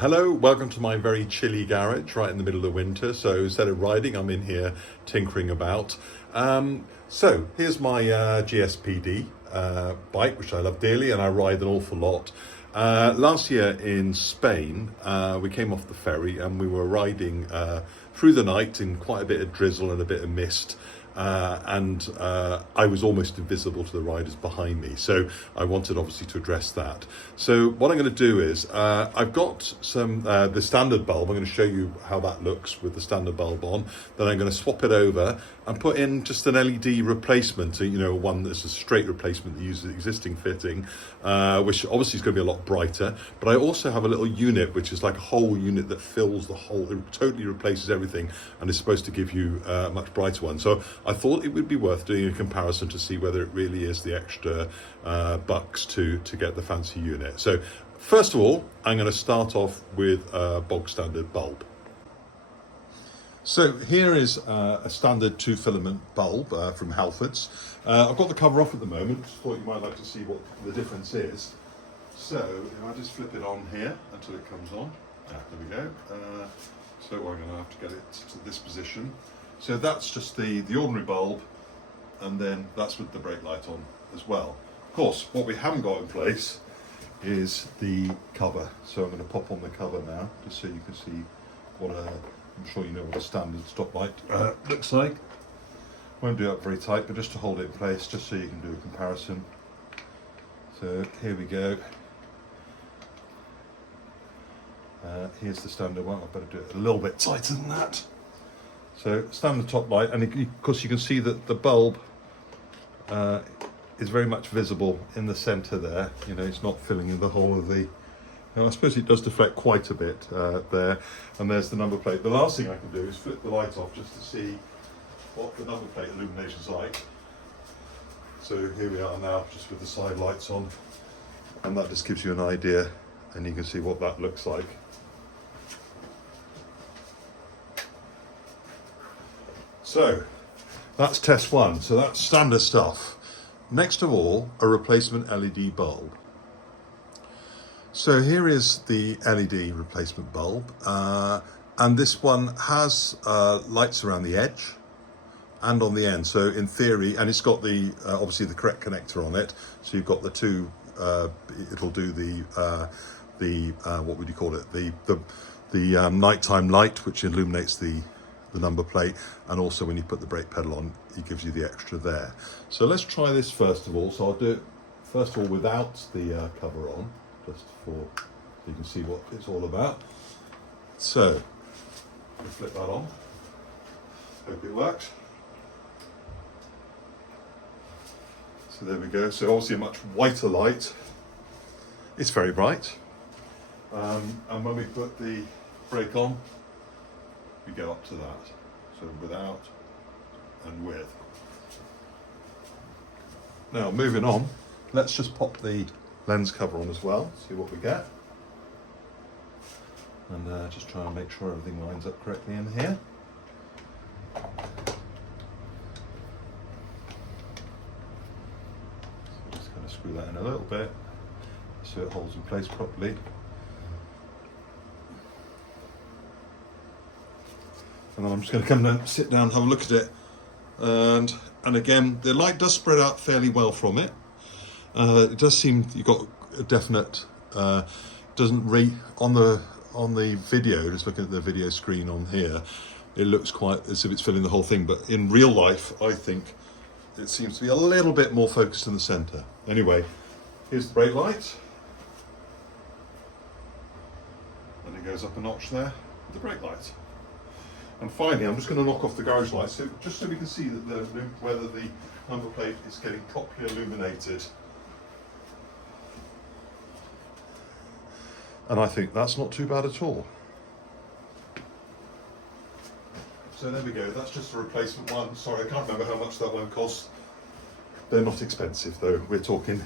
Hello, welcome to my very chilly garage right in the middle of the winter. So instead of riding, I'm in here tinkering about. So here's my GSPD bike, which I love dearly and I ride an awful lot. Last year in Spain, we came off the ferry and we were riding through the night in quite a bit of drizzle and a bit of mist. I was almost invisible to the riders behind me. So I wanted obviously to address that. So what I'm going to do is, I've got the standard bulb. I'm going to show you how that looks with the standard bulb on. Then I'm going to swap it over and put in just an LED replacement, one that's a straight replacement that uses the existing fitting, which obviously is going to be a lot brighter. But I also have a little unit, which is like a whole unit that fills the whole, it totally replaces everything and is supposed to give you a much brighter one. So I thought it would be worth doing a comparison to see whether it really is the extra bucks to get the fancy unit. So first of all, I'm going to start off with a bog standard bulb. So here is a standard 2-filament bulb from Halfords. I've got the cover off at the moment. Just thought you might like to see what the difference is. So if I just flip it on here until it comes on. There we go. So I'm going to have to get it to this position. So that's just the ordinary bulb, and then that's with the brake light on as well. Of course, what we haven't got in place is the cover. So I'm going to pop on the cover now, just so you can see what I'm sure you know what a standard stoplight looks like. Won't do it very tight, but just to hold it in place, just so you can do a comparison. So here we go. Here's the standard one. I better do it a little bit tighter than that. So standard top light, and of course you can see that the bulb is very much visible in the centre there. It's not filling in the whole of the. I suppose it does deflect quite a bit there, and there's the number plate. The last thing I can do is flip the light off just to see what the number plate illumination is like. So here we are now, just with the side lights on, and that just gives you an idea, and you can see what that looks like. So that's test one. So that's standard stuff. Next of all, a replacement LED bulb. So here is the LED replacement bulb, and this one has lights around the edge and on the end. So in theory, and it's got the obviously the correct connector on it. So you've got the two. It'll do the what would you call it? The nighttime light, which illuminates the number plate, and also when you put the brake pedal on, it gives you the extra there. So let's try this first of all. So I'll do it first of all without the cover on, just so you can see what it's all about. So I'll flip that on. Hope it works. So there we go. So obviously a much whiter light. It's very bright. And when we put the brake on, we go up to that. So without and with. Now moving on, let's just pop the lens cover on as well, see what we get. And just try and make sure everything lines up correctly in here. So just going to screw that in a little bit so it holds in place properly. And then I'm just going to come down, sit down, have a look at it, and again the light does spread out fairly well from it. It does seem you've got a definite. Doesn't on the video. Just looking at the video screen on here, it looks quite as if it's filling the whole thing. But in real life, I think it seems to be a little bit more focused in the centre. Anyway, here's the brake light, and it goes up a notch there with the brake light. And finally, I'm just going to knock off the garage light, so just so we can see that whether the number plate is getting properly illuminated. And I think that's not too bad at all. So there we go. That's just a replacement one. Sorry, I can't remember how much that one costs. They're not expensive though. We're talking,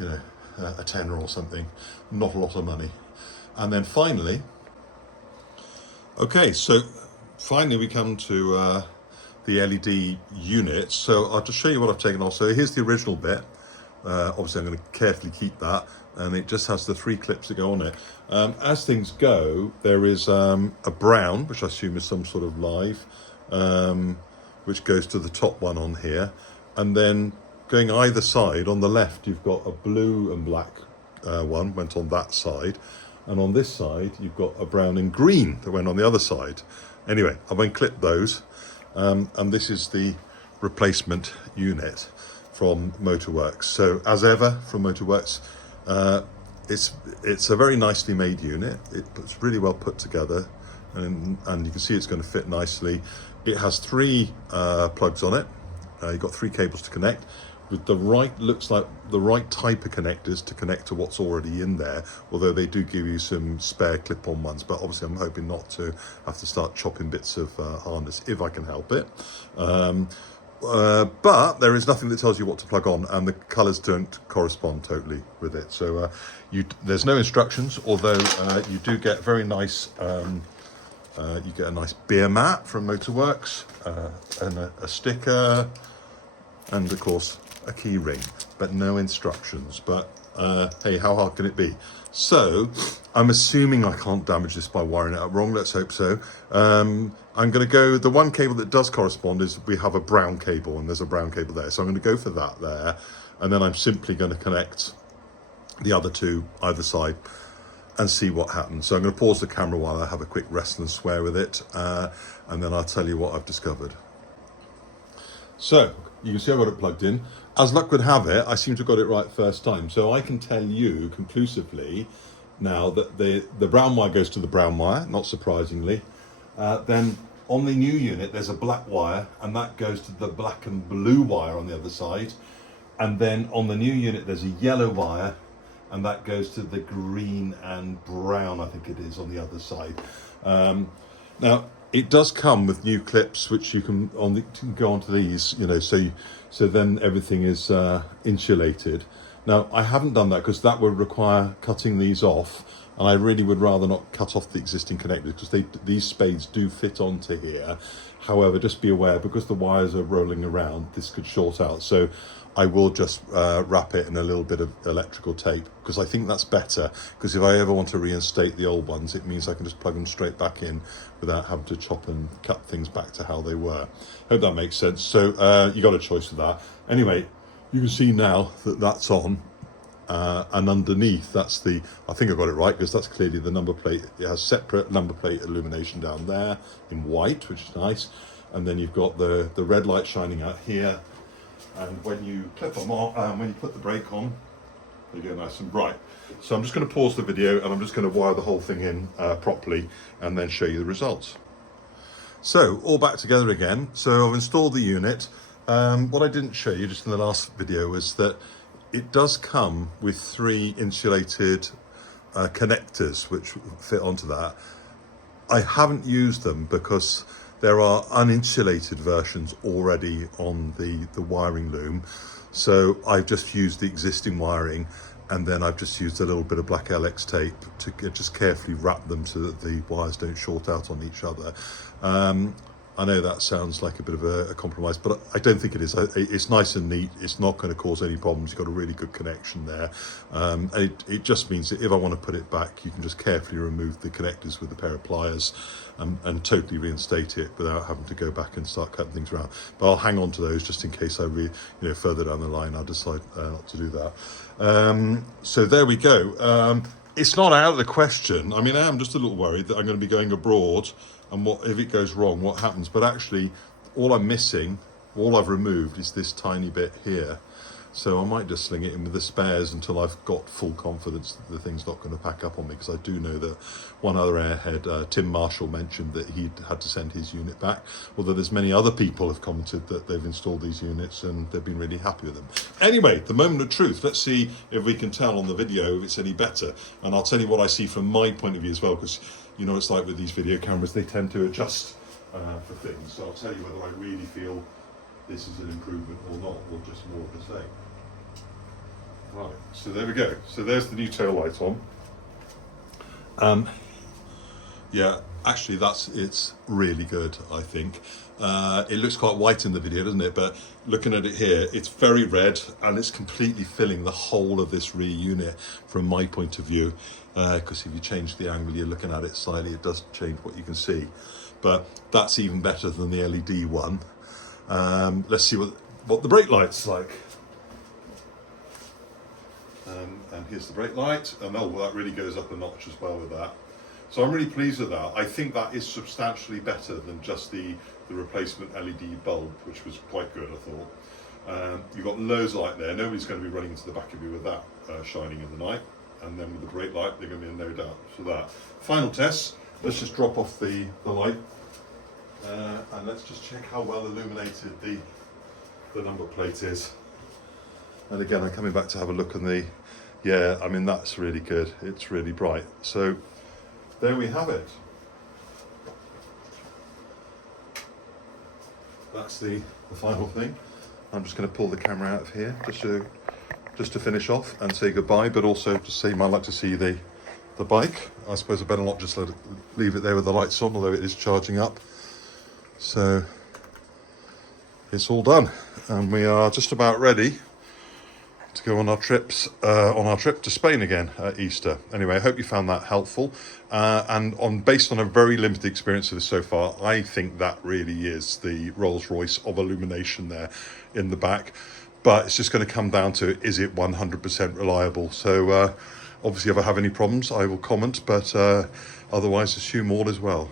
a tenner or something. Not a lot of money. And then finally. Okay, so finally we come to the LED unit. So I'll just show you what I've taken off. So here's the original bit, Obviously I'm going to carefully keep that, and it just has the 3 clips that go on it. As things go, there is a brown, which I assume is some sort of live, which goes to the top one on here, and then going either side, on the left you've got a blue and black one went on that side, and on this side you've got a brown and green that went on the other side. Anyway, I won't clip those, and this is the replacement unit from Motorworks. So as ever from Motorworks, it's a very nicely made unit. It's really well put together, and you can see it's going to fit nicely. It has 3 plugs on it. You've got 3 cables to connect with the right, looks like the right type of connectors to connect to what's already in there, although they do give you some spare clip-on ones, but obviously I'm hoping not to have to start chopping bits of harness if I can help it. But there is nothing that tells you what to plug on, and the colours don't correspond totally with it. So there's no instructions, although you do get very nice, you get a nice beer mat from Motorworks, and a sticker, and of course a key ring, but no instructions. But hey, how hard can it be? So I'm assuming I can't damage this by wiring it up wrong. Let's hope so. I'm going to go, the one cable that does correspond is we have a brown cable, and there's a brown cable there, so I'm going to go for that there, and then I'm simply going to connect the other 2 either side and see what happens. So I'm going to pause the camera while I have a quick rest and swear with it, and then I'll tell you what I've discovered. So you can see I've got it plugged in. As luck would have it, I seem to have got it right first time. So I can tell you conclusively now that the brown wire goes to the brown wire, not surprisingly. Then on the new unit, there's a black wire, and that goes to the black and blue wire on the other side. And then on the new unit, there's a yellow wire, and that goes to the green and brown, I think it is, on the other side. Now, it does come with new clips, which you can go onto these, you know, so then everything is insulated. Now, I haven't done that because that would require cutting these off, and I really would rather not cut off the existing connectors because these spades do fit onto here. However, just be aware, because the wires are rolling around, this could short out. So I will just wrap it in a little bit of electrical tape, because I think that's better, because if I ever want to reinstate the old ones, it means I can just plug them straight back in without having to chop and cut things back to how they were. Hope that makes sense. So you got a choice of that. Anyway, you can see now that that's on. And underneath, that's the, I think I got it right, because that's clearly the number plate. It has separate number plate illumination down there in white, which is nice. And then you've got the red light shining out here. And when you clip them on, when you put the brake on, they go nice and bright. So I'm just going to pause the video, and I'm just going to wire the whole thing in properly, and then show you the results. So all back together again. So I've installed the unit. What I didn't show you just in the last video was that it does come with 3 insulated connectors which fit onto that. I haven't used them because there are uninsulated versions already on the wiring loom. So I've just used the existing wiring, and then I've just used a little bit of black LX tape to just carefully wrap them so that the wires don't short out on each other. I know that sounds like a bit of a compromise, but I don't think it is. It's nice and neat. It's not going to cause any problems. You've got a really good connection there. And it just means that if I want to put it back, you can just carefully remove the connectors with a pair of pliers and totally reinstate it without having to go back and start cutting things around. But I'll hang on to those just in case further down the line I'll decide not to do that. So there we go. It's not out of the question. I mean, I am just a little worried that I'm going to be going abroad, and what if it goes wrong, what happens? But actually, all I'm missing, all I've removed, is this tiny bit here. So I might just sling it in with the spares until I've got full confidence that the thing's not going to pack up on me, because I do know that one other airhead, Tim Marshall, mentioned that he'd had to send his unit back, although there's many other people have commented that they've installed these units and they've been really happy with them. Anyway, the moment of truth. Let's see if we can tell on the video if it's any better. And I'll tell you what I see from my point of view as well, because you know it's like with these video cameras, they tend to adjust for things. So I'll tell you whether I really feel this is an improvement or not, or just more of the same. Right, so there we go. So there's the new tail light on. Yeah, Actually, it's really good, I think. It looks quite white in the video, doesn't it? But looking at it here, it's very red and it's completely filling the whole of this rear unit from my point of view. Because if you change the angle you're looking at it slightly, it does change what you can see. But that's even better than the LED one. Let's see what the brake light's like. And here's the brake light, and oh, well, that really goes up a notch as well with that. So I'm really pleased with that. I think that is substantially better than just the replacement LED bulb, which was quite good, I thought. You've got loads of light there. Nobody's going to be running into the back of you with that shining in the night. And then with the brake light, they're going to be in no doubt for that. Final test, let's just drop off the light. And let's just check how well illuminated the number plate is. And again, I'm coming back to have a look on yeah, I mean, that's really good. It's really bright. So there we have it. That's the final thing. I'm just going to pull the camera out of here just to finish off and say goodbye, but also to say I'd like to see the bike. I suppose I better not just leave it there with the lights on, although it is charging up. So it's all done, and we are just about ready to go on our trip to Spain again at Easter. Anyway, I hope you found that helpful. And based on a very limited experience of this so far, I think that really is the Rolls-Royce of illumination there in the back. But it's just going to come down to, is it 100% reliable? So obviously if I have any problems, I will comment, but otherwise assume all is well.